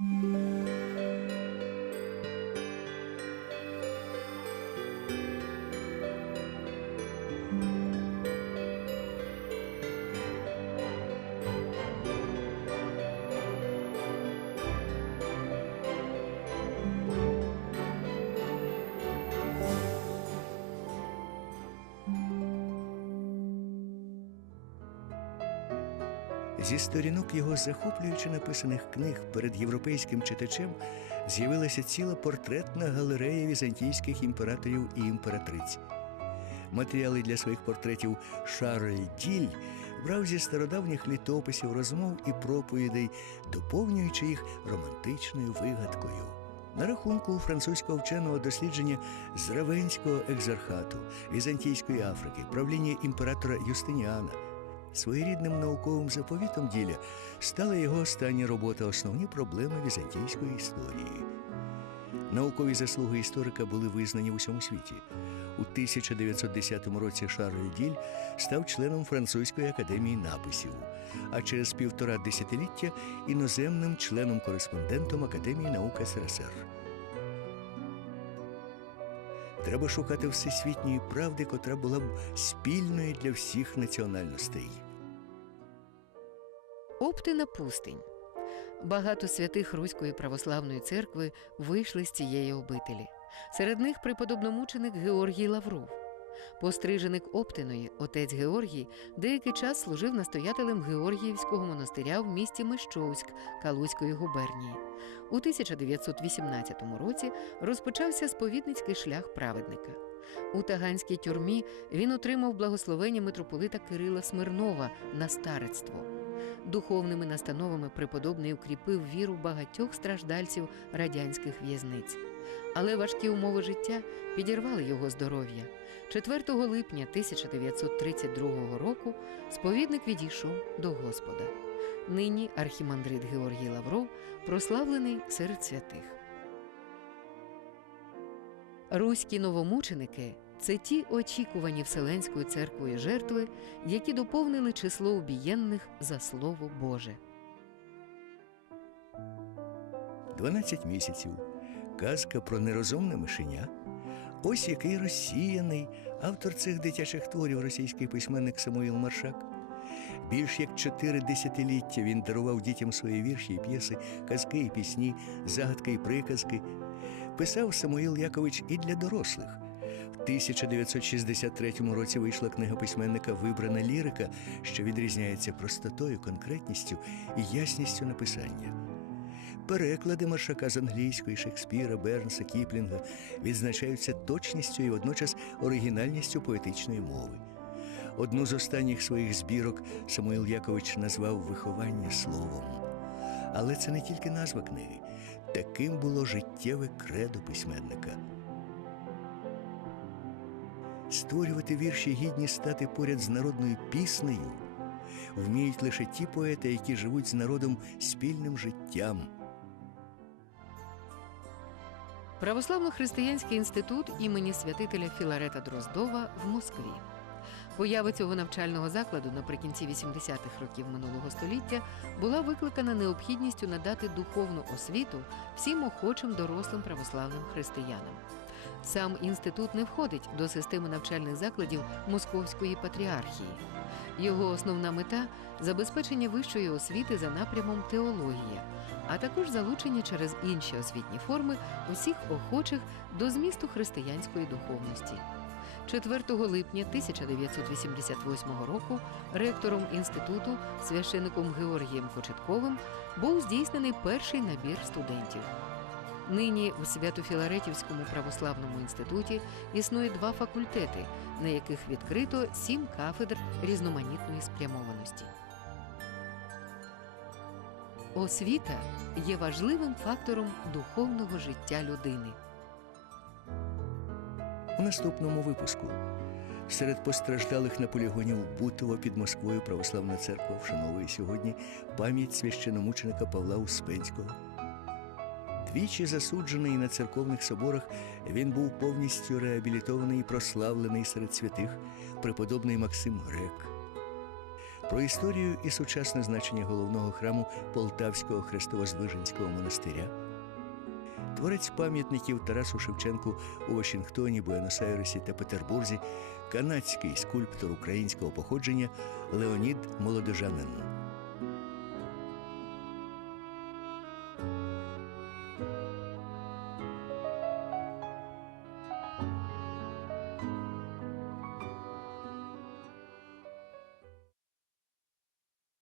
Música Зі сторінок його захоплююче написаних книг перед європейським читачем з'явилася ціла портретна галерея візантійських імператорів і імператриць. Матеріали для своїх портретів Шарль Діль брав зі стародавніх літописів, розмов і проповідей, доповнюючи їх романтичною вигадкою. На рахунку французького вченого дослідження з Равенського екзархату Візантійської Африки, правління імператора Юстиніана. Своєрідним науковим заповітом діля стала його остання робота Основні проблеми візантійської історії. Наукові заслуги історика були визнані в усьому світі. У 1910 році Шарль Діль став членом французької академії написів, а через півтора десятиліття іноземним членом-кореспондентом Академії наук СРСР. Треба шукати всесвітньої правди, котра була б спільною для всіх національностей. Оптина пустинь. Багато святих Руської православної церкви вийшли з цієї обителі. Серед них преподобномученик Георгій Лавров. Постриженик Оптиної, отець Георгій, деякий час служив настоятелем Георгіївського монастиря в місті Мещовськ Калузької губернії. У 1918 році розпочався сповідницький шлях праведника. У таганській тюрмі він отримав благословення митрополита Кирила Смирнова на старецтво. Духовними настановами преподобний укріпив віру багатьох страждальців радянських в'язниць. Але важкі умови життя підірвали його здоров'я. 4 липня 1932 року сповідник відійшов до Господа. Нині архімандрит Георгій Лавров прославлений серед святих. Руські новомученики це ті очікувані Вселенською церквою жертви, які доповнили число убієнних за Слово Боже. 12 місяців. Казка про нерозумне мишеня. Ось який розсіяний автор цих дитячих творів російський письменник Самуїл Маршак. Більш як чотири десятиліття він дарував дітям свої вірші і п'єси, казки і пісні, загадки і приказки. Писав Самуїл Якович і для дорослих. В 1963 році вийшла книга письменника Вибрана лірика, що відрізняється простотою, конкретністю і ясністю написання. Переклади Маршака з англійської, Шекспіра, Бернса, Кіплінга відзначаються точністю і водночас оригінальністю поетичної мови. Одну з останніх своїх збірок Самуїл Якович назвав Виховання словом. Але це не тільки назва книги, таким було життєве кредо письменника. Створювати вірші гідні стати поряд з народною піснею вміють лише ті поети, які живуть з народом спільним життям. Православно-християнський інститут імені святителя Філарета Дроздова в Москві. Поява цього навчального закладу наприкінці 80-х років минулого століття була викликана необхідністю надати духовну освіту всім охочим дорослим православним християнам. Сам інститут не входить до системи навчальних закладів Московської патріархії. Його основна мета забезпечення вищої освіти за напрямом теологія, а також залучення через інші освітні форми усіх охочих до змісту християнської духовності. 4 липня 1988 року ректором інституту священником Георгієм Кочетковим був здійснений перший набір студентів. Нині в Свято-Філаретівському православному інституті існує два факультети, на яких відкрито сім кафедр різноманітної спрямованості. Освіта є важливим фактором духовного життя людини. У наступному випуску серед постраждалих на полігоні в Бутово під Москвою Православна церква вшановує сьогодні пам'ять священомученика Павла Успенського. Двічі засуджений на церковних соборах, він був повністю реабілітований і прославлений серед святих преподобний Максим Грек. про історію і сучасне значення головного храму Полтавського Христовоздвиженського монастиря, творець пам'ятників Тарасу Шевченку у Вашингтоні, Буенос-Айресі та Петербурзі, канадський скульптор українського походження Леонід Молодожанин.